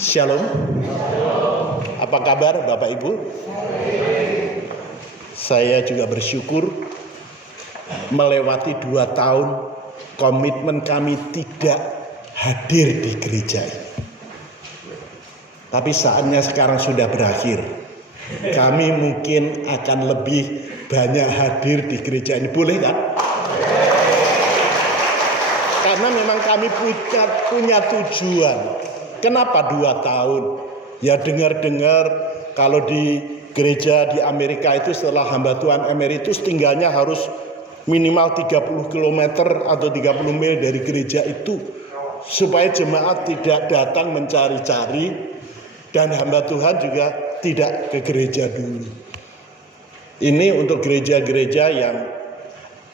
Shalom. Apa kabar Bapak Ibu? Saya juga bersyukur melewati 2 tahun komitmen kami tidak hadir di gereja ini. Tapi saatnya sekarang sudah berakhir. Kami mungkin akan lebih banyak hadir di gereja ini. Boleh kan? Karena memang kami punya tujuan. Kenapa 2 tahun? Ya dengar-dengar kalau di gereja di Amerika itu setelah hamba Tuhan emeritus tinggalnya harus minimal 30 km atau 30 mil dari gereja itu. Supaya jemaat tidak datang mencari-cari dan hamba Tuhan juga tidak ke gereja dulu. Ini untuk gereja-gereja yang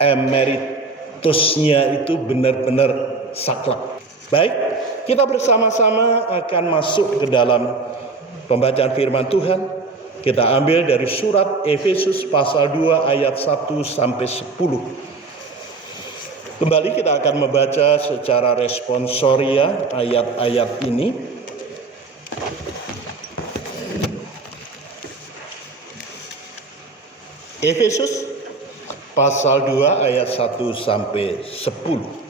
emeritusnya itu benar-benar saklek. Baik, kita bersama-sama akan masuk ke dalam pembacaan firman Tuhan. Kita ambil dari surat Efesus pasal 2 ayat 1 sampai 10. Kembali kita akan membaca secara responsoria ayat-ayat ini. Efesus pasal 2 ayat 1 sampai 10.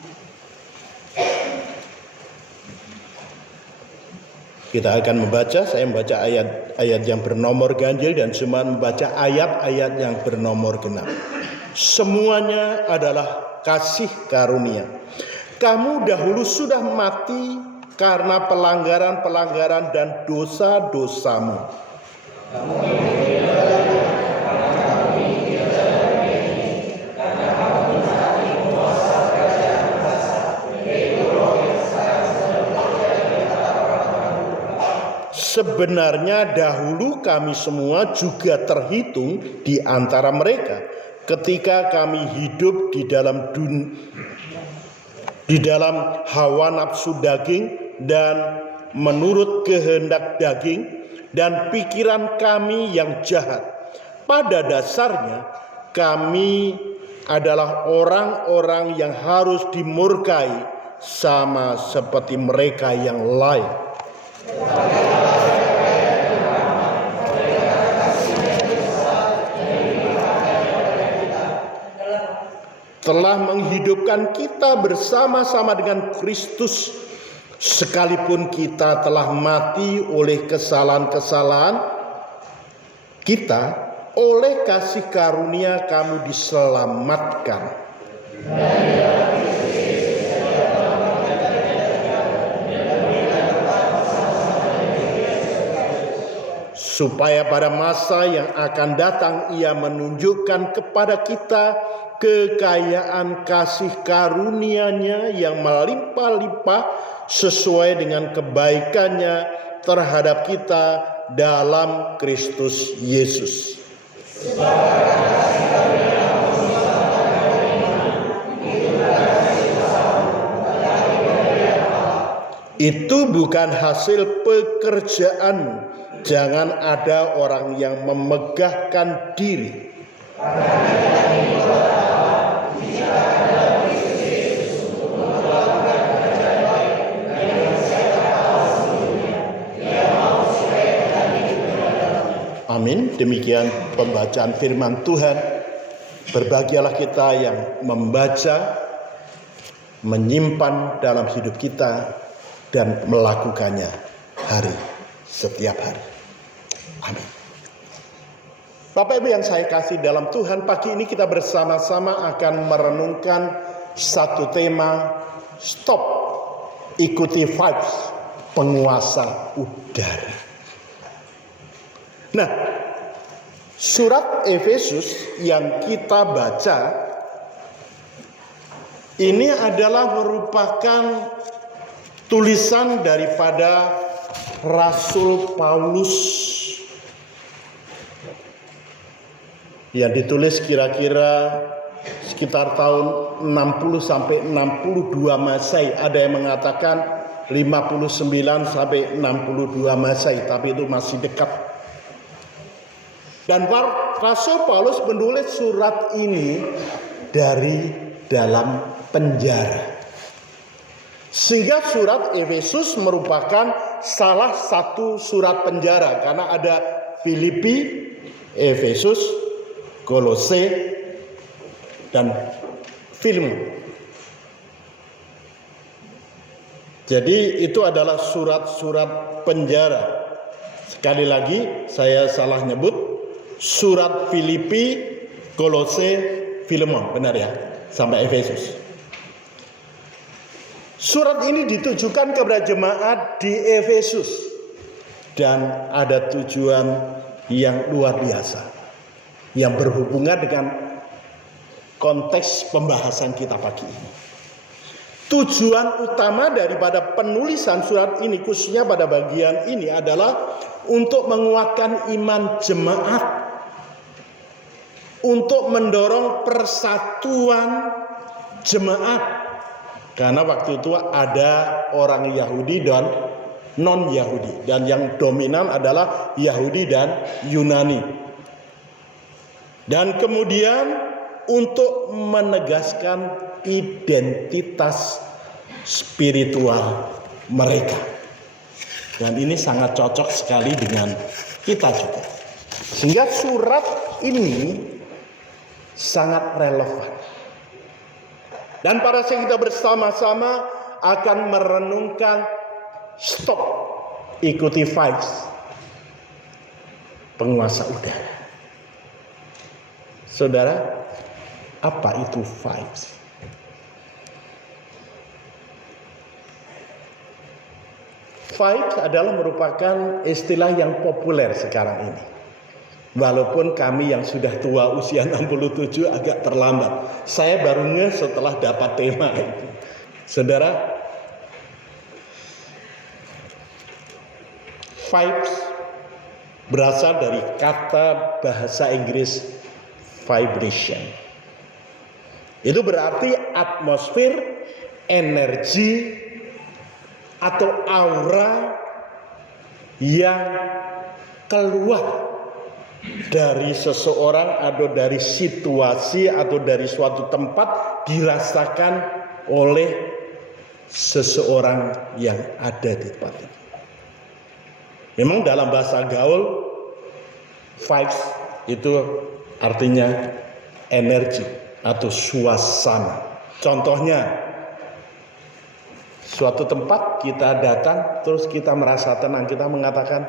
Kita akan membaca, saya membaca ayat-ayat yang bernomor ganjil dan semua membaca ayat-ayat yang bernomor genap. Semuanya adalah kasih karunia. Kamu dahulu sudah mati karena pelanggaran-pelanggaran dan dosa-dosamu. Sebenarnya dahulu kami semua juga terhitung di antara mereka ketika kami hidup di dalam hawa nafsu daging dan menurut kehendak daging dan pikiran kami yang jahat. Pada dasarnya kami adalah orang-orang yang harus dimurkai sama seperti mereka yang lain. Telah menghidupkan kita bersama-sama dengan Kristus, sekalipun kita telah mati oleh kesalahan-kesalahan kita, oleh kasih karunia kamu diselamatkan. Supaya pada masa yang akan datang ia menunjukkan kepada kita kekayaan kasih karunia-Nya yang melimpah-limpah sesuai dengan kebaikannya terhadap kita dalam Kristus Yesus. Itu bukan hasil pekerjaan. Jangan ada orang yang memegahkan diri. Amin. Demikian pembacaan firman Tuhan. Berbahagialah kita yang membaca, menyimpan dalam hidup kita, dan melakukannya setiap hari. Amin. Bapak Ibu yang saya kasih dalam Tuhan, pagi ini kita bersama-sama akan merenungkan satu tema, stop, ikuti vibes, penguasa udara. Nah, surat Efesus yang kita baca ini adalah merupakan tulisan daripada Rasul Paulus yang ditulis kira-kira sekitar tahun 60 sampai 62 Masehi. Ada yang mengatakan 59 sampai 62 Masehi, tapi itu masih dekat. Dan Rasul Paulus menulis surat ini dari dalam penjara. Sehingga surat Efesus merupakan salah satu surat penjara, karena ada Filipi, Efesus, Kolose, dan Filemon. Jadi itu adalah surat-surat penjara. Sekali lagi saya salah nyebut, surat Filipi, Kolose, Filemon, benar ya, sampai Efesus. Surat ini ditujukan kepada jemaat di Efesus dan ada tujuan yang luar biasa yang berhubungan dengan konteks pembahasan kita pagi ini. Tujuan utama daripada penulisan surat ini, khususnya pada bagian ini, adalah untuk menguatkan iman jemaat, untuk mendorong persatuan jemaat. Karena waktu itu ada orang Yahudi dan non-Yahudi, dan yang dominan adalah Yahudi dan Yunani. Dan kemudian untuk menegaskan identitas spiritual mereka. Dan ini sangat cocok sekali dengan kita juga. Sehingga surat ini sangat relevan. Dan pada saat kita bersama-sama akan merenungkan, stop, ikuti vibes penguasa udara. Saudara, apa itu vibes? Vibes adalah merupakan istilah yang populer sekarang ini. Walaupun kami yang sudah tua usia 67 agak terlambat. Saya baru setelah dapat tema itu. Saudara, vibes berasal dari kata bahasa Inggris vibration. Itu berarti atmosfer, energi, atau aura yang keluar dari seseorang atau dari situasi atau dari suatu tempat dirasakan oleh seseorang yang ada di tempat itu. Memang dalam bahasa gaul, vibes itu artinya energi atau suasana. Contohnya, suatu tempat kita datang terus kita merasa tenang, kita mengatakan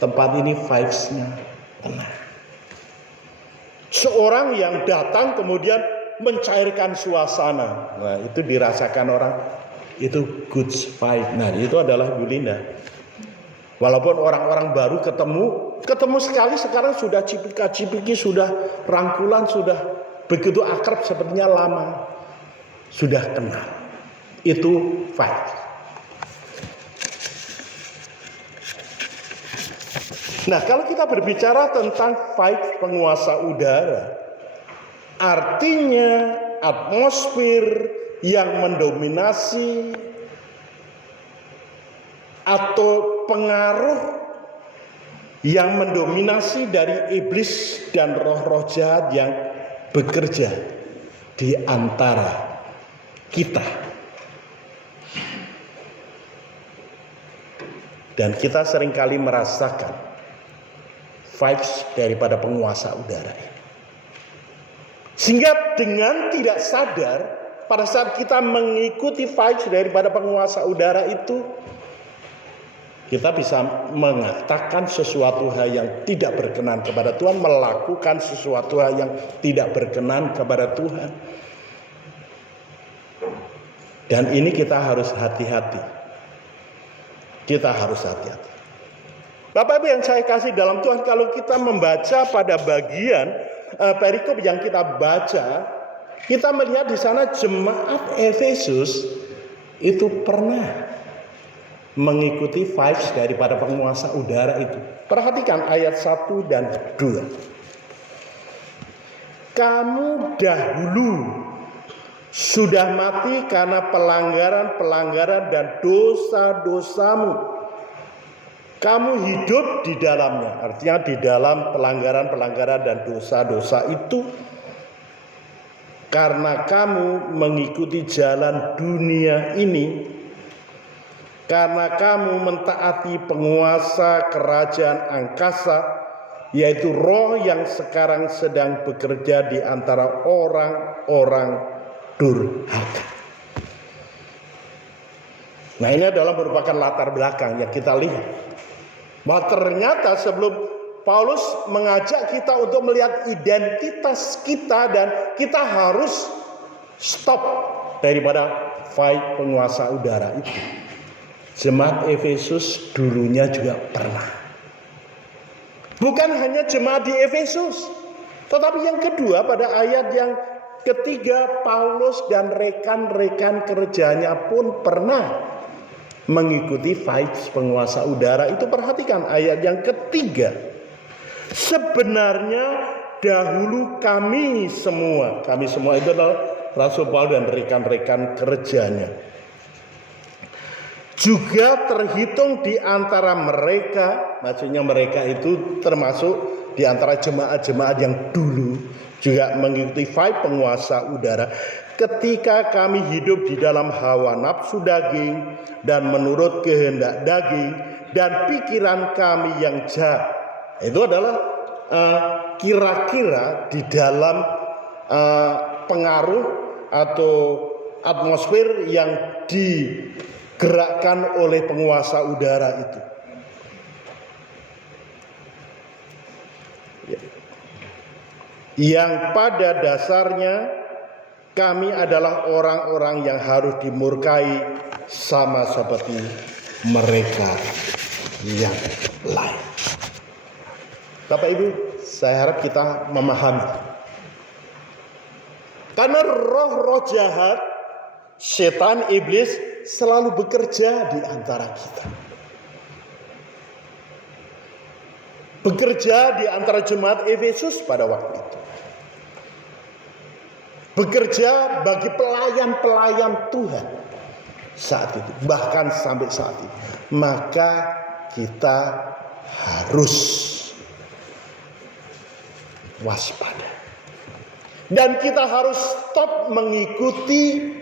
tempat ini vibes-nya tenang. Seorang yang datang kemudian mencairkan suasana, nah itu dirasakan orang, itu good vibe. Nah itu adalah Bu Linda. Walaupun orang-orang baru ketemu sekali, sekarang sudah cipika-cipiki, sudah rangkulan, sudah begitu akrab sepertinya lama, sudah kenal. Itu vibe. Nah, kalau kita berbicara tentang vibe penguasa udara, artinya atmosfer yang mendominasi atau pengaruh yang mendominasi dari iblis dan roh-roh jahat yang bekerja di antara kita. Dan kita seringkali merasakan vibes daripada penguasa udara ini. Sehingga dengan tidak sadar, pada saat kita mengikuti vibes daripada penguasa udara itu, kita bisa mengatakan sesuatu hal yang tidak berkenan kepada Tuhan, melakukan sesuatu hal yang tidak berkenan kepada Tuhan. Dan ini kita harus hati-hati. Kita harus hati-hati. Bapak Ibu yang saya kasih dalam Tuhan, kalau kita membaca pada bagian perikop yang kita baca, kita melihat di sana jemaat Efesus itu pernah mengikuti vibes daripada penguasa udara itu. Perhatikan ayat 1 dan 2. Kamu dahulu sudah mati karena pelanggaran-pelanggaran dan dosa-dosamu. Kamu hidup di dalamnya, artinya di dalam pelanggaran-pelanggaran dan dosa-dosa itu, karena kamu mengikuti jalan dunia ini karena kamu mentaati penguasa kerajaan angkasa, yaitu roh yang sekarang sedang bekerja di antara orang-orang durhaka. Nah, ini adalah merupakan latar belakang yang kita lihat. Bahwa ternyata sebelum Paulus mengajak kita untuk melihat identitas kita, dan kita harus stop daripada fight penguasa udara itu. Jemaat Efesus dulunya juga pernah. Bukan hanya jemaat di Efesus, tetapi yang kedua pada ayat yang ketiga, Paulus dan rekan-rekan kerjanya pun pernah mengikuti fight penguasa udara itu. Perhatikan ayat yang ketiga. Sebenarnya dahulu kami semua itu adalah Rasul Paulus dan rekan-rekan kerjanya, juga terhitung di antara mereka, maksudnya mereka itu termasuk di antara jemaat-jemaat yang dulu juga mengikuti fight penguasa udara. Ketika kami hidup di dalam hawa nafsu daging dan menurut kehendak daging dan pikiran kami yang jahat. Itu adalah kira-kira di dalam pengaruh atau atmosfer yang digerakkan oleh penguasa udara itu. Yang pada dasarnya kami adalah orang-orang yang harus dimurkai sama seperti mereka yang lain. Bapak Ibu, saya harap kita memahami. Karena roh-roh jahat, setan, iblis selalu bekerja di antara kita. Bekerja di antara jemaat Efesus pada waktu itu. Bekerja bagi pelayan-pelayan Tuhan saat itu, bahkan sampai saat ini. Maka kita harus waspada. Dan kita harus stop mengikuti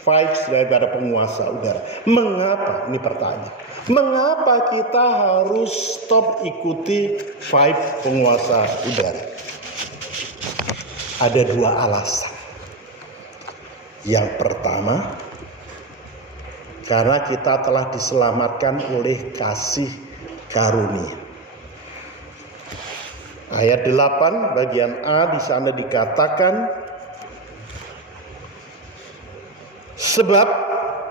vibes daripada penguasa udara. Mengapa? Ini pertanyaan. Mengapa kita harus stop ikuti vibe penguasa udara? Ada dua alasan. Yang pertama, karena kita telah diselamatkan oleh kasih karunia. Ayat 8 bagian A di sana dikatakan, sebab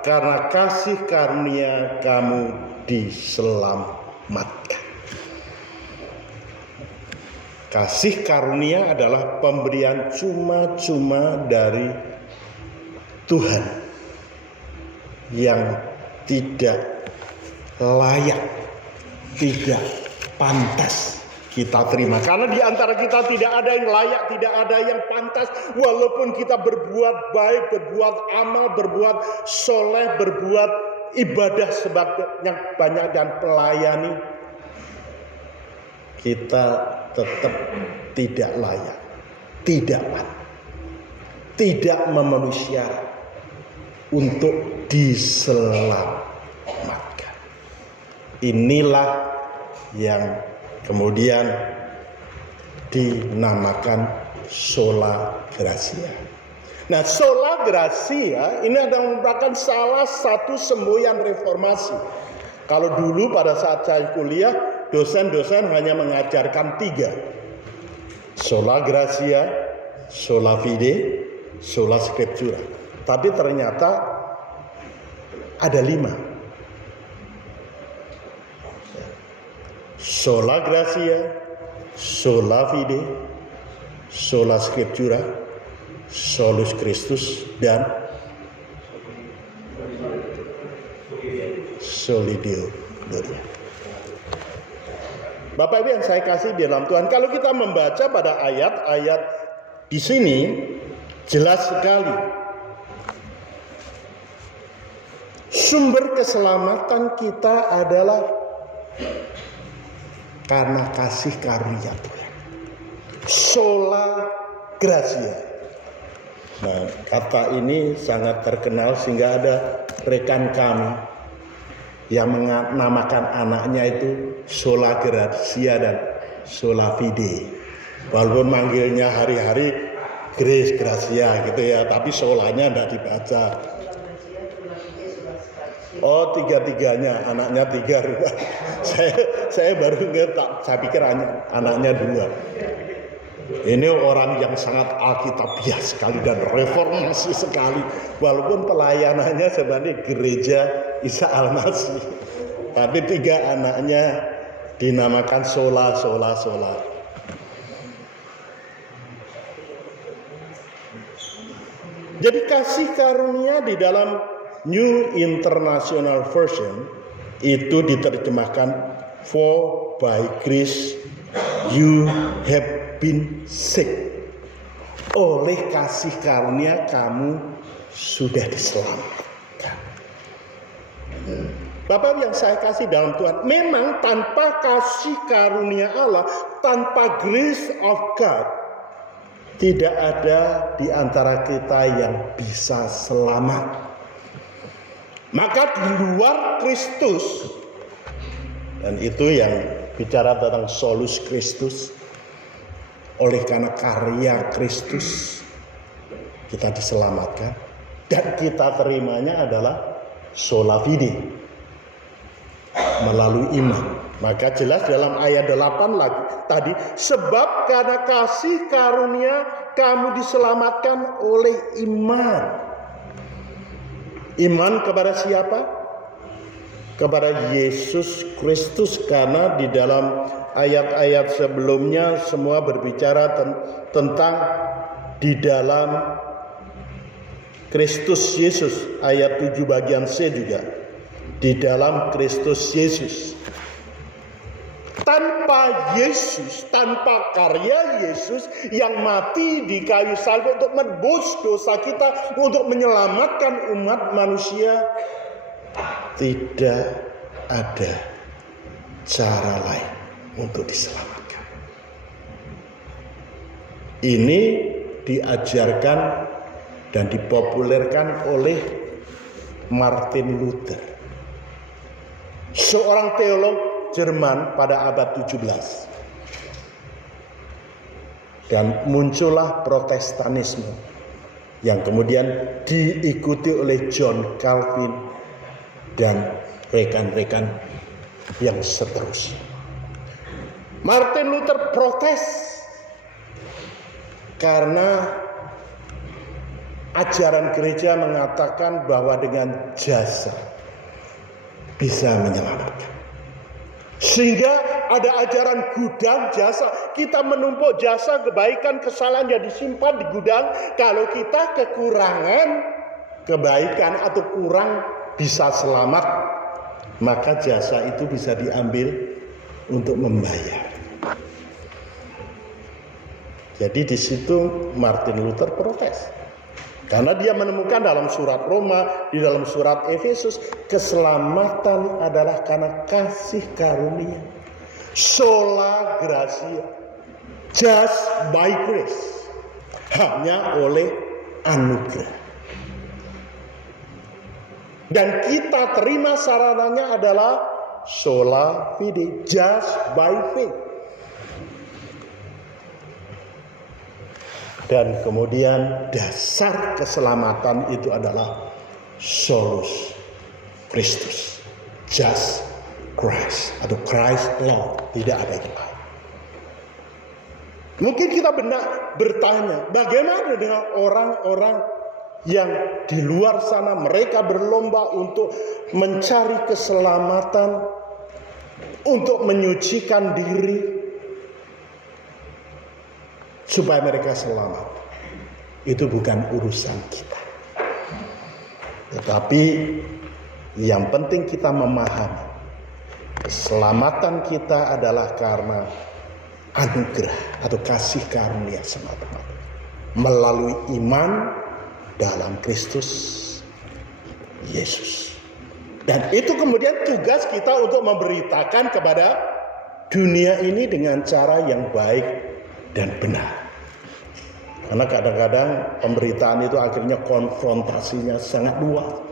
karena kasih karunia kamu diselamatkan. Kasih karunia adalah pemberian cuma-cuma dari Tuhan yang tidak layak, tidak pantas kita terima. Karena di antara kita tidak ada yang layak, tidak ada yang pantas. Walaupun kita berbuat baik, berbuat amal, berbuat soleh, berbuat ibadah sebanyak banyak dan pelayani, kita tetap tidak layak, tidak pantas, tidak memenuhi syarat untuk diselamatkan. Inilah yang kemudian dinamakan sola gratia. Nah, sola gratia ini adalah merupakan salah satu semboyan reformasi. Kalau dulu pada saat saya kuliah, dosen-dosen hanya mengajarkan 3. Sola gratia, sola fide, sola scriptura. Tapi ternyata ada 5. Sola gratia, sola fide, sola scriptura, solus Christus, dan soli Deo Gloria. Bapak Ibu yang saya kasih di dalam Tuhan, kalau kita membaca pada ayat-ayat di sini jelas sekali sumber keselamatan kita adalah karena kasih karunia Tuhan. Sola gratia. Nah, kata ini sangat terkenal sehingga ada rekan kami yang menamakan anaknya itu Sola Gracia dan Sola Fide. Walaupun manggilnya hari-hari Grace Gracia gitu ya, tapi solanya tidak dibaca. Oh, tiga-tiganya, anaknya 3 rupanya. saya baru ngetak, saya pikir anaknya 2. Ini orang yang sangat alkitabiah sekali dan reformasi sekali. Walaupun pelayanannya sebenarnya gereja Isa Al-Masih. Tapi 3 anaknya dinamakan Sola. Jadi kasih karunia di dalam New International Version itu diterjemahkan, for by grace you have been saved. Oleh kasih karunia kamu sudah diselamatkan. Bapak yang saya kasih dalam Tuhan, memang tanpa kasih karunia Allah, tanpa grace of God, tidak ada di antara kita yang bisa selamat. Maka di luar Kristus, dan itu yang bicara tentang solus Kristus, oleh karena karya Kristus kita diselamatkan, dan kita terimanya adalah sola fide, melalui iman. Maka jelas dalam ayat 8 lagi tadi, sebab karena kasih karunia kamu diselamatkan oleh iman. Iman kepada siapa? Kepada Yesus Kristus, karena di dalam ayat-ayat sebelumnya semua berbicara tentang di dalam Kristus Yesus. Ayat 7 bagian C juga, di dalam Kristus Yesus. Tanpa Yesus, tanpa karya Yesus yang mati di kayu salib untuk menebus dosa kita, untuk menyelamatkan umat manusia, tidak ada cara lain untuk diselamatkan. Ini diajarkan dan dipopulerkan oleh Martin Luther, seorang teolog Jerman pada abad 17. Dan muncullah Protestanisme yang kemudian diikuti oleh John Calvin dan rekan-rekan yang seterusnya. Martin Luther protes karena ajaran gereja mengatakan bahwa dengan jasa bisa menyelamatkan. Sehingga ada ajaran gudang jasa. Kita menumpuk jasa, kebaikan, kesalahan yang disimpan di gudang. Kalau kita kekurangan kebaikan atau kurang bisa selamat, maka jasa itu bisa diambil untuk membayar. Jadi di situ Martin Luther protes. Karena dia menemukan dalam surat Roma, di dalam surat Efesus, keselamatan adalah karena kasih karunia. Sola gracia, just by grace, hanya oleh anugerah. Dan kita terima sarananya adalah sola fide, just by faith. Dan kemudian dasar keselamatan itu adalah solus Kristus, just Christ atau Christ Lord, tidak ada yang lain. Mungkin kita bertanya, bagaimana dengan orang-orang yang di luar sana, mereka berlomba untuk mencari keselamatan, untuk menyucikan diri supaya mereka selamat. Itu bukan urusan kita. Tetapi yang penting kita memahami, keselamatan kita adalah karena anugerah atau kasih karunia semata-mata, melalui iman dalam Kristus Yesus. Dan itu kemudian tugas kita untuk memberitakan kepada dunia ini dengan cara yang baik dan benar. Karena kadang-kadang pemberitaan itu akhirnya konfrontasinya sangat luas.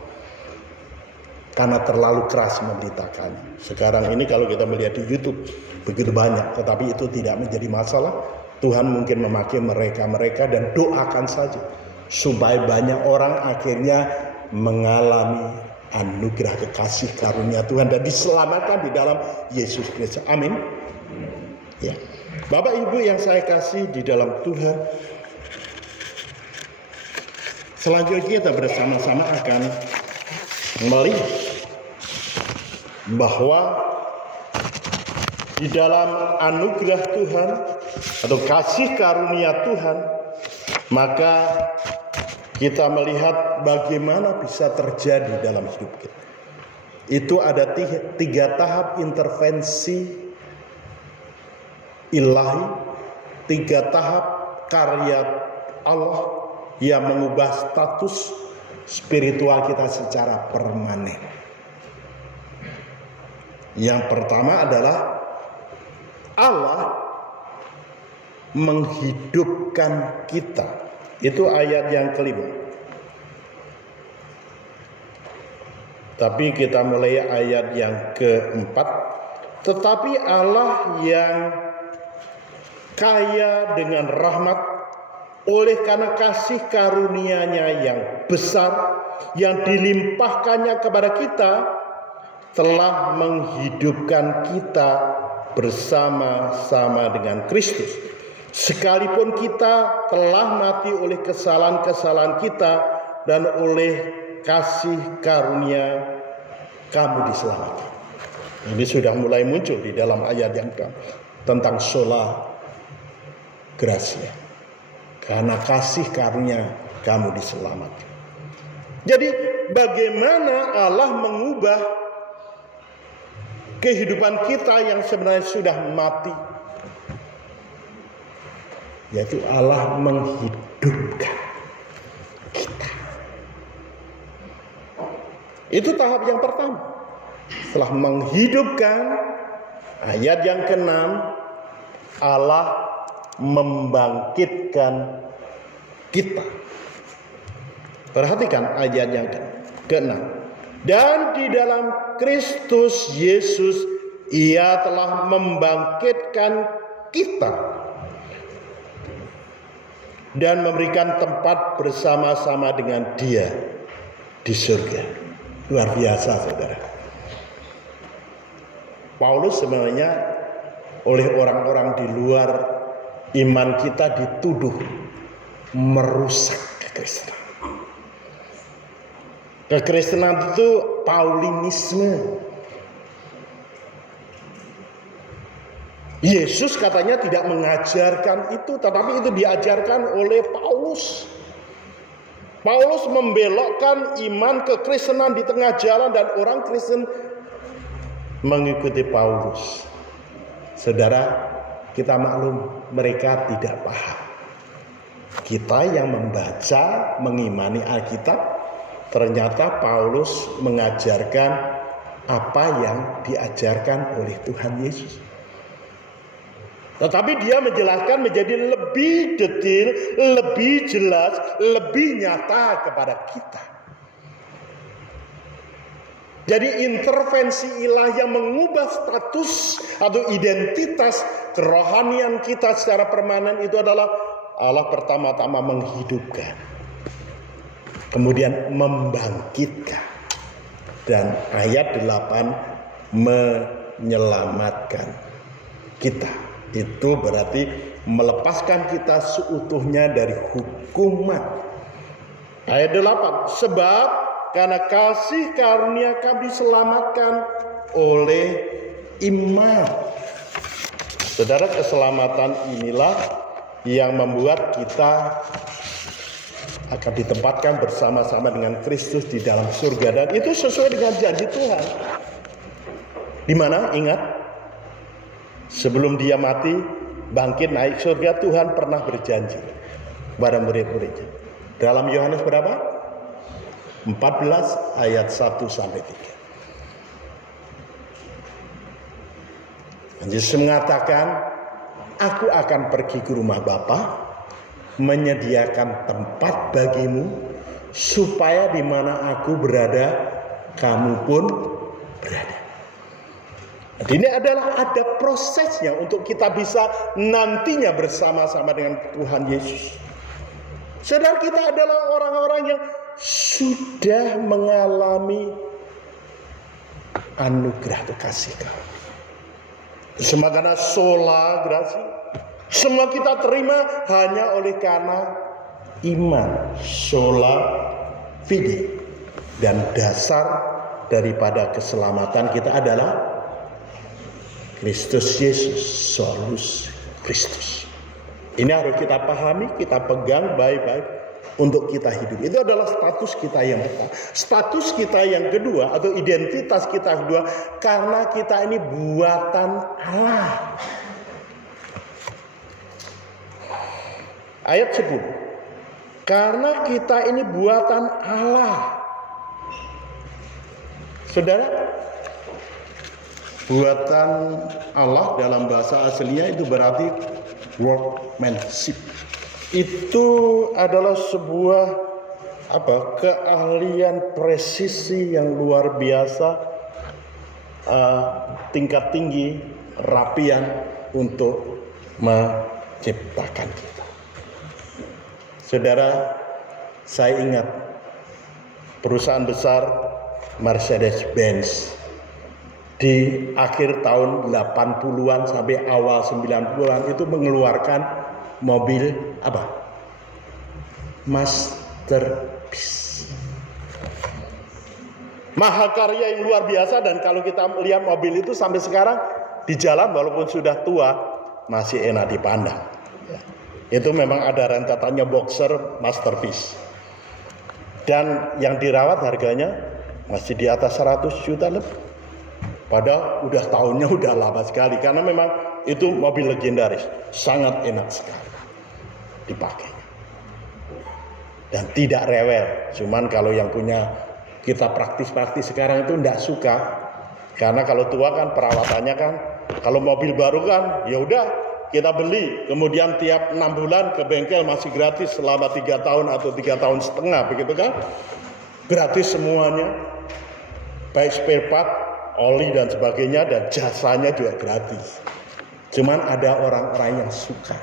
karena terlalu keras memberitakannya. Sekarang ini kalau kita melihat di YouTube begitu banyak, tetapi itu tidak menjadi masalah. Tuhan mungkin memakai mereka dan doakan saja supaya banyak orang akhirnya mengalami anugerah kekasih karunia Tuhan dan diselamatkan di dalam Yesus Kristus. Amin. Ya. Bapak Ibu yang saya kasih di dalam Tuhan, selanjutnya kita bersama-sama akan melihat bahwa di dalam anugerah Tuhan atau kasih karunia Tuhan, maka kita melihat bagaimana bisa terjadi dalam hidup kita. Itu ada 3 tahap intervensi ilahi, 3 tahap karya Allah yang mengubah status spiritual kita secara permanen. Yang pertama adalah Allah menghidupkan kita. Itu ayat yang kelima. Tapi kita mulai ayat yang keempat. Tetapi Allah yang kaya dengan rahmat, oleh karena kasih karunia-Nya yang besar yang dilimpahkannya kepada kita, telah menghidupkan kita bersama-sama dengan Kristus. Sekalipun kita telah mati oleh kesalahan-kesalahan kita, dan oleh kasih karunia kamu diselamatkan. Ini sudah mulai muncul di dalam ayat yang tentang sola gratia. Karena kasih karunia kamu diselamatkan. Jadi bagaimana Allah mengubah kehidupan kita yang sebenarnya sudah mati, yaitu Allah menghidupkan kita. Itu tahap yang pertama. Setelah menghidupkan, ayat yang ke-6, Allah membangkitkan kita. Perhatikan ayat yang ke-6. Dan di dalam Kristus Yesus Ia telah membangkitkan kita dan memberikan tempat bersama-sama dengan Dia di surga. Luar biasa, saudara. Paulus sebenarnya oleh orang-orang di luar iman kita dituduh merusak kekristenan. Kekristenan itu Paulinisme. Yesus katanya tidak mengajarkan itu, tetapi itu diajarkan oleh Paulus. Paulus membelokkan iman kekristenan di tengah jalan dan orang Kristen mengikuti Paulus. Saudara, kita maklum mereka tidak paham. Kita yang membaca, mengimani Alkitab, ternyata Paulus mengajarkan apa yang diajarkan oleh Tuhan Yesus. Tetapi dia menjelaskan menjadi lebih detail, lebih jelas, lebih nyata kepada kita. Jadi intervensi ilahi yang mengubah status atau identitas kerohanian kita secara permanen itu adalah Allah pertama-tama menghidupkan, kemudian membangkitkan, dan ayat 8 menyelamatkan kita. Itu berarti melepaskan kita seutuhnya dari hukuman. Ayat 8, sebab karena kasih karunia kami diselamatkan oleh iman. Saudara, keselamatan inilah yang membuat kita akan ditempatkan bersama-sama dengan Kristus di dalam surga, dan itu sesuai dengan janji Tuhan. Di mana? Ingat, sebelum dia mati, bangkit naik surga, Tuhan pernah berjanji kepada murid-muridnya. Dalam Yohanes berapa? 14 ayat 1-3. Yesus mengatakan, aku akan pergi ke rumah Bapa, menyediakan tempat bagimu, supaya di mana aku berada, kamu pun berada. Jadi ini adalah ada prosesnya untuk kita bisa nantinya bersama-sama dengan Tuhan Yesus. Saudara, kita adalah orang-orang yang sudah mengalami anugerah atau kasih karunia. Semua karena sola gratia. Semua kita terima hanya oleh karena iman, sola fide. Dan dasar daripada keselamatan kita adalah Kristus Yesus, solus Kristus. Ini harus kita pahami, kita pegang baik-baik untuk kita hidup. Itu adalah status kita yang pertama. Status kita yang kedua atau identitas kita kedua, karena kita ini buatan Allah. Ayat 10. Karena kita ini buatan Allah. Saudara, buatan Allah dalam bahasa aslinya itu berarti workmanship. Itu adalah sebuah keahlian presisi yang luar biasa, tingkat tinggi, rapian untuk menciptakan kita. Saudara, saya ingat perusahaan besar Mercedes-Benz di akhir tahun 80-an sampai awal 90-an itu mengeluarkan mobil masterpiece. Mahakarya yang luar biasa, dan kalau kita melihat mobil itu sampai sekarang di jalan walaupun sudah tua masih enak dipandang. Itu memang ada rentetannya Boxer masterpiece. Dan yang dirawat harganya masih di atas 100 juta lebih. Padahal tahunnya udah lama sekali, karena memang itu mobil legendaris, sangat enak sekali dipakai dan tidak rewel. Cuman kalau yang punya kita praktis sekarang itu tidak suka, karena kalau tua kan perawatannya kan, kalau mobil baru kan ya udah kita beli, kemudian tiap 6 bulan ke bengkel masih gratis selama 3 tahun atau 3 tahun setengah, begitu kan, gratis semuanya, baik spare part, oli dan sebagainya, dan jasanya juga gratis. Cuman ada orang-orang yang suka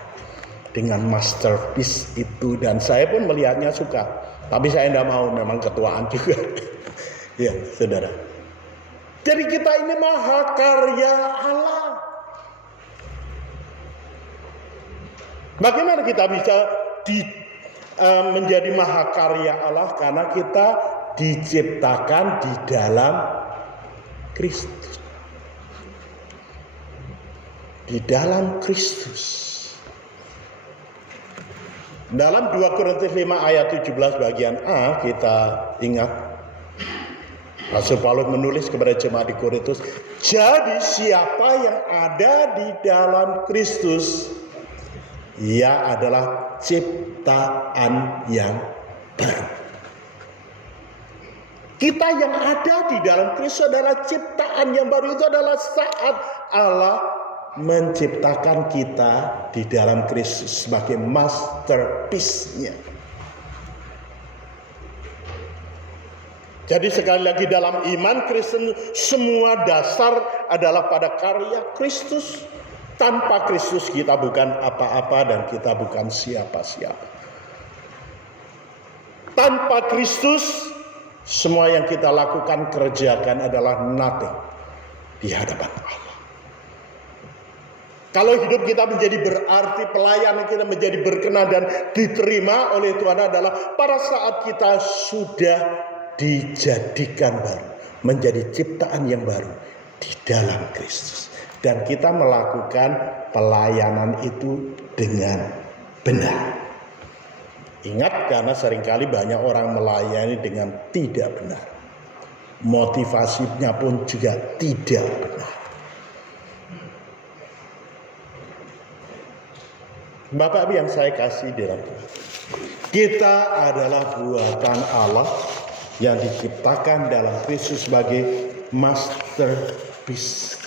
dengan masterpiece itu, dan saya pun melihatnya suka, tapi saya tidak mau, memang ketuaan juga. Ya, saudara. Jadi kita ini mahakarya Allah. Bagaimana kita bisa menjadi mahakarya Allah? Karena kita diciptakan di dalam Kristus. Di dalam Kristus. Dalam 2 Korintus 5 ayat 17 bagian A, kita ingat Rasul Paulus menulis kepada jemaat di Korintus, jadi siapa yang ada di dalam Kristus, ia adalah ciptaan yang baru. Kita yang ada di dalam Kristus adalah ciptaan yang baru. Itu adalah saat Allah menciptakan kita di dalam Kristus sebagai masterpiece-nya. Jadi sekali lagi, dalam iman Kristen semua dasar adalah pada karya Kristus. Tanpa Kristus kita bukan apa-apa dan kita bukan siapa-siapa. Tanpa Kristus semua yang kita lakukan, kerjakan adalah nothing di hadapan Allah. Kalau hidup kita menjadi berarti, pelayanan kita menjadi berkenan dan diterima oleh Tuhan adalah pada saat kita sudah dijadikan baru, menjadi ciptaan yang baru di dalam Kristus. Dan kita melakukan pelayanan itu dengan benar. Ingat, karena seringkali banyak orang melayani dengan tidak benar. Motivasinya pun juga tidak benar. Bapak Ibu yang saya kasih dalam Tuhan, kita adalah buatan Allah yang diciptakan dalam Kristus sebagai masterpiece.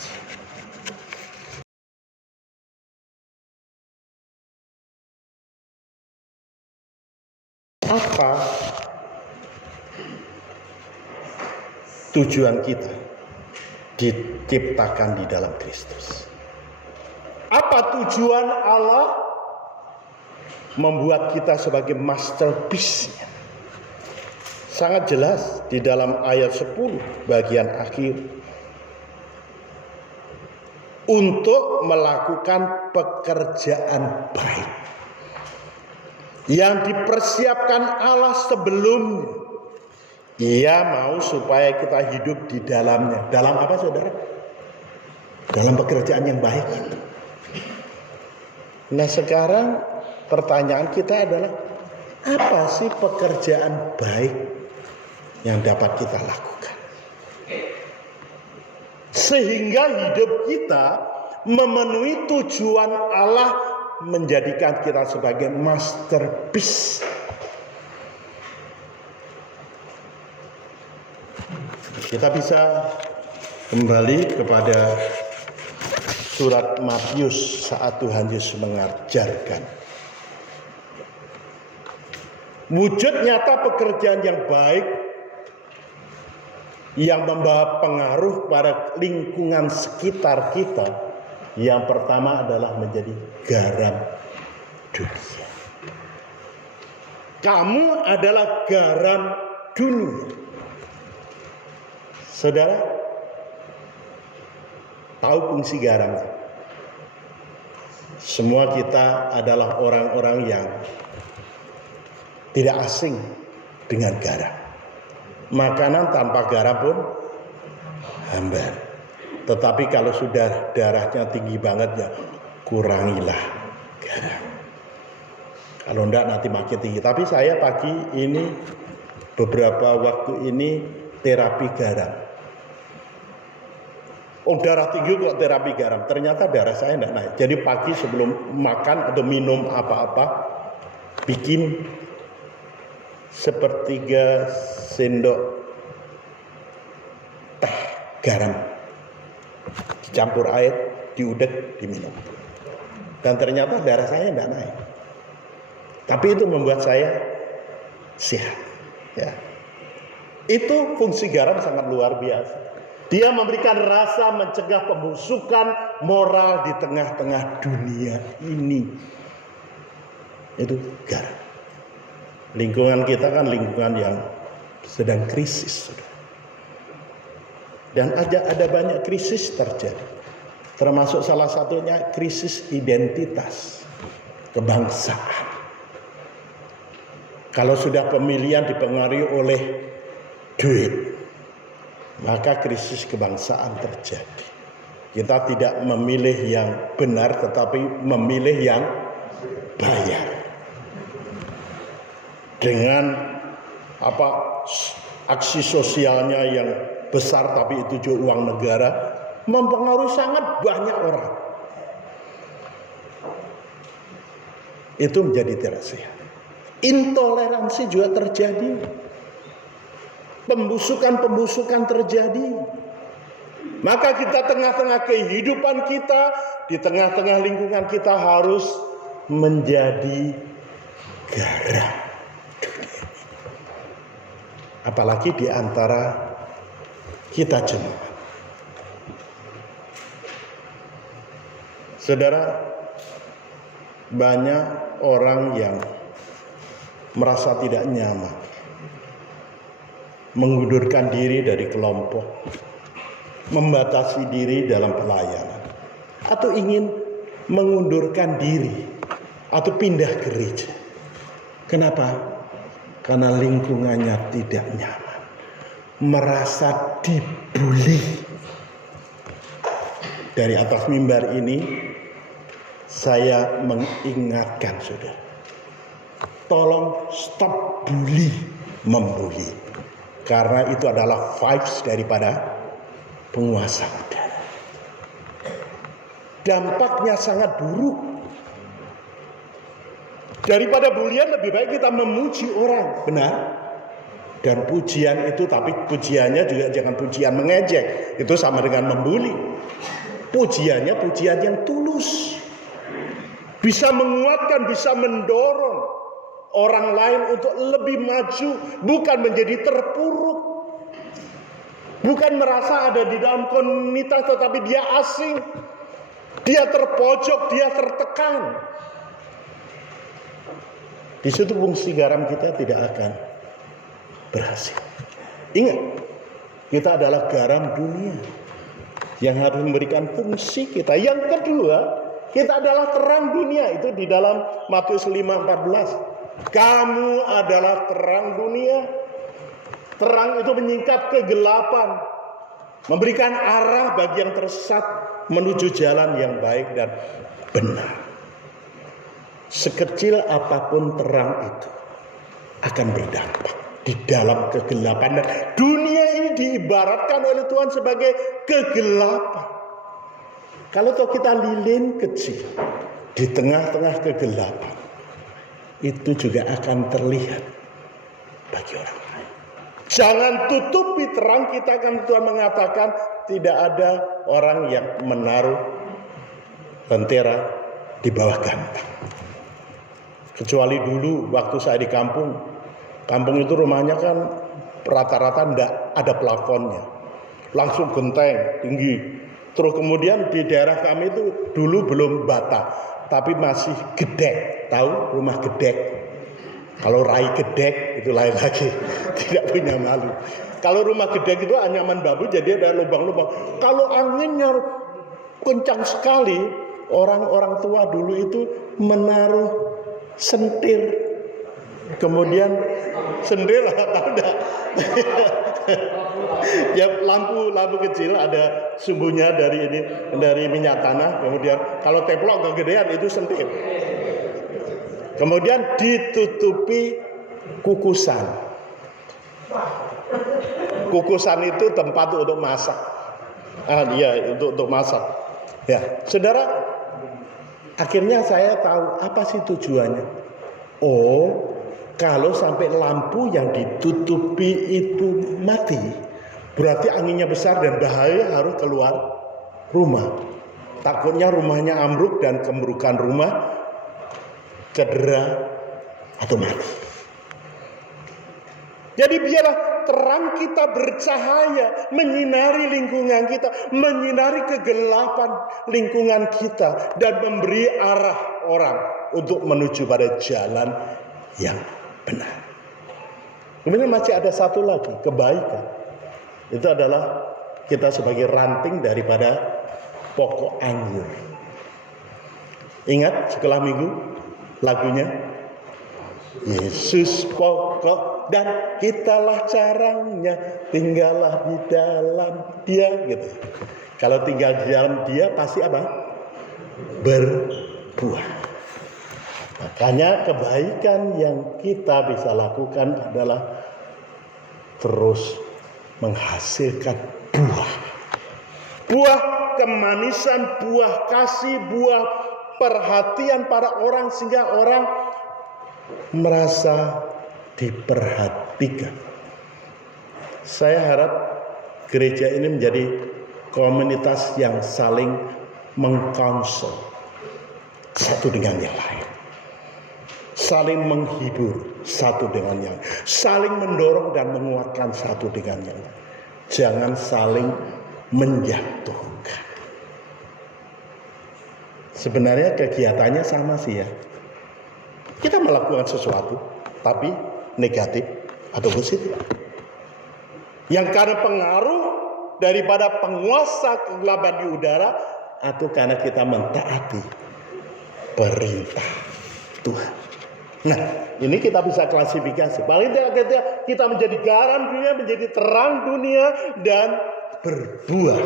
Apa tujuan kita diciptakan di dalam Kristus. Apa tujuan Allah membuat kita sebagai masterpiece? Sangat jelas di dalam ayat 10 bagian akhir. Untuk melakukan pekerjaan baik yang dipersiapkan Allah sebelumnya. Ia mau supaya kita hidup di dalamnya. Dalam apa, saudara? Dalam pekerjaan yang baik itu. Nah, sekarang pertanyaan kita adalah, apa sih pekerjaan baik yang dapat kita lakukan? Sehingga hidup kita memenuhi tujuan Allah menjadikan kita sebagai masterpiece. Kita bisa kembali kepada surat Matius saat Tuhan Yesus mengajarkan. Wujud nyata pekerjaan yang baik yang membawa pengaruh pada lingkungan sekitar kita. Yang pertama adalah menjadi garam dunia. Kamu adalah garam dunia. Saudara, tahu fungsi garam? Semua kita adalah orang-orang yang tidak asing dengan garam. Makanan tanpa garam pun hambar. Tetapi kalau sudah darahnya tinggi banget, ya kurangilah garam. Kalau enggak nanti makin tinggi. Tapi saya pagi ini beberapa waktu ini terapi garam. Oh, darah tinggi kok terapi garam. Ternyata darah saya enggak naik. Jadi pagi sebelum makan atau minum apa-apa, bikin sepertiga sendok teh garam, dicampur air, diudek, diminum. Dan ternyata darah saya enggak naik. Tapi itu membuat saya sehat. Ya. Itu fungsi garam sangat luar biasa. Dia memberikan rasa mencegah pembusukan moral di tengah-tengah dunia ini. Itu garam. Lingkungan kita kan lingkungan yang sedang krisis. Dan ada banyak krisis terjadi. Termasuk salah satunya krisis identitas kebangsaan. Kalau sudah pemilihan dipengaruhi oleh duit, maka krisis kebangsaan terjadi. Kita tidak memilih yang benar, tetapi memilih yang bayar. Dengan aksi sosialnya yang besar, tapi itu juga uang negara, mempengaruhi sangat banyak orang. Itu menjadi tidak sehat. Intoleransi juga terjadi. Pembusukan terjadi. Maka kita tengah-tengah kehidupan kita, di tengah-tengah lingkungan kita harus menjadi garam dunia. Apalagi di antara kita jemaat. Saudara, banyak orang yang merasa tidak nyaman, mengundurkan diri dari kelompok, membatasi diri dalam pelayanan, atau ingin mengundurkan diri atau pindah gereja. Kenapa? Karena lingkungannya tidak nyaman, merasa dibully. Dari atas mimbar ini saya mengingatkan saudara, tolong stop bully, membuli. Karena itu adalah vibes daripada penguasa udara. Dampaknya sangat buruk. Daripada bulian lebih baik kita memuji orang, benar? Dan pujian itu, tapi pujiannya juga jangan pujian mengejek. Itu sama dengan membuli. Pujiannya pujian yang tulus. Bisa menguatkan, bisa mendorong orang lain untuk lebih maju, bukan menjadi terpuruk. Bukan merasa ada di dalam komunitas, tetapi dia asing. Dia terpojok, dia tertekan. Di situ fungsi garam kita tidak akan berhasil. Ingat, kita adalah garam dunia yang harus memberikan fungsi kita. Yang kedua, kita adalah terang dunia. Itu di dalam Matius 5:14. Kamu adalah terang dunia. Terang itu menyingkap kegelapan, memberikan arah bagi yang tersesat menuju jalan yang baik dan benar. Sekecil apapun terang itu akan berdampak di dalam kegelapan. Dan dunia ini diibaratkan oleh Tuhan sebagai kegelapan. Kalau kita lilin kecil di tengah-tengah kegelapan, itu juga akan terlihat bagi orang lain. Jangan tutupi terang kita, kan Tuhan mengatakan tidak ada orang yang menaruh lentera di bawah gantang. Kecuali dulu waktu saya di kampung itu rumahnya kan rata-rata enggak ada plafonnya, langsung genteng tinggi. Terus kemudian di daerah kami itu dulu belum bata, tapi masih gedek. Tahu rumah gedek? Kalau rai gedek itu lain lagi, tidak punya malu. Kalau rumah gedek itu anyaman bambu, jadi ada lubang-lubang. Kalau anginnya kencang sekali, orang-orang tua dulu itu menaruh sentir. Kemudian sentil, tahu enggak? Ya lampu kecil ada sumbunya dari minyak tanah. Kemudian kalau teplok kegedean itu sentil. Kemudian ditutupi kukusan. Kukusan itu tempat untuk masak. Untuk masak. Ya, saudara, akhirnya saya tahu apa sih tujuannya. Oh, kalau sampai lampu yang ditutupi itu mati, berarti anginnya besar dan bahaya, harus keluar rumah. Takutnya rumahnya ambruk dan kemurukan rumah, cedera atau mati. Jadi biarlah terang kita bercahaya, menyinari lingkungan kita, menyinari kegelapan lingkungan kita, dan memberi arah orang untuk menuju pada jalan yang benar. Kemudian masih ada satu lagi, kebaikan. Itu adalah kita sebagai ranting daripada pokok anggur. Ingat sekolah minggu lagunya? Yesus pokok dan kitalah caranya, tinggallah di dalam Dia, gitu. Kalau tinggal di dalam Dia pasti apa? Berbuah. Makanya kebaikan yang kita bisa lakukan adalah terus menghasilkan buah. Buah kemanisan, buah kasih, buah perhatian pada orang, sehingga orang merasa diperhatikan. Saya harap gereja ini menjadi komunitas yang saling mengkonsol satu dengan yang lain, saling menghibur satu dengan yang lain, saling mendorong dan menguatkan satu dengan yang lain. Jangan saling menjatuhkan. Sebenarnya kegiatannya sama sih ya. Kita melakukan sesuatu, tapi negatif atau positif. Yang karena pengaruh daripada penguasa kegelapan di udara, atau karena kita mentaati perintah Tuhan. Nah, ini kita bisa klasifikasi. Paling tidak kita menjadi garam dunia, menjadi terang dunia, dan berbuah.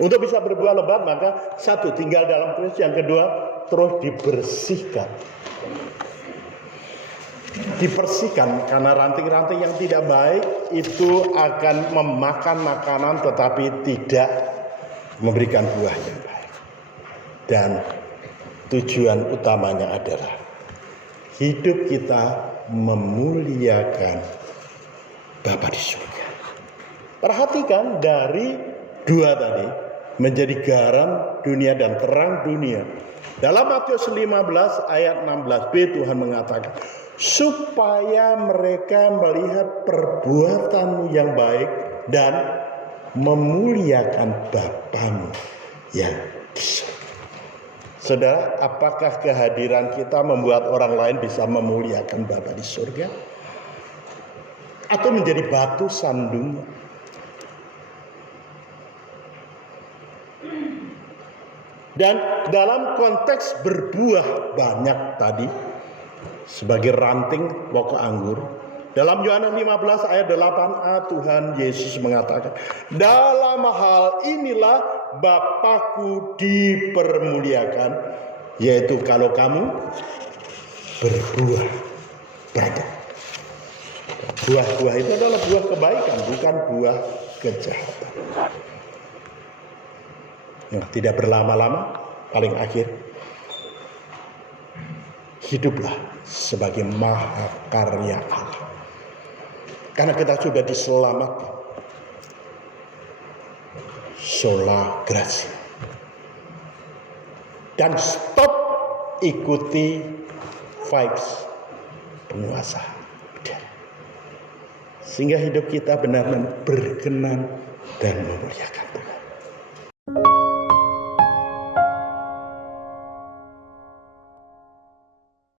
Untuk bisa berbuah lebat, maka satu, tinggal dalam Kristus. Yang kedua, terus dibersihkan. Dibersihkan, karena ranting-ranting yang tidak baik itu akan memakan makanan tetapi tidak memberikan buah yang baik. Dan tujuan utamanya adalah hidup kita memuliakan Bapa di surga. Perhatikan dari dua tadi, menjadi garam dunia dan terang dunia. Dalam Matius 15 ayat 16b Tuhan mengatakan, supaya mereka melihat perbuatanmu yang baik dan memuliakan Bapamu yang di surga. Saudara, apakah kehadiran kita membuat orang lain bisa memuliakan Bapa di surga? Atau menjadi batu sandung? Dan dalam konteks berbuah banyak tadi, sebagai ranting pokok anggur, dalam Yohanes 15 ayat 8a Tuhan Yesus mengatakan, dalam hal inilah Bapakku dipermuliakan, yaitu kalau kamu berbuah banyak. Buah-buah itu adalah buah kebaikan, bukan buah kejahatan. Nah, tidak berlama-lama, paling akhir, hiduplah sebagai mahakarya Allah. Karena kita sudah diselamatkan. Sola gratia. Dan stop ikuti vibes penguasa. Sehingga hidup kita benar-benar berkenan dan memuliakan Tuhan.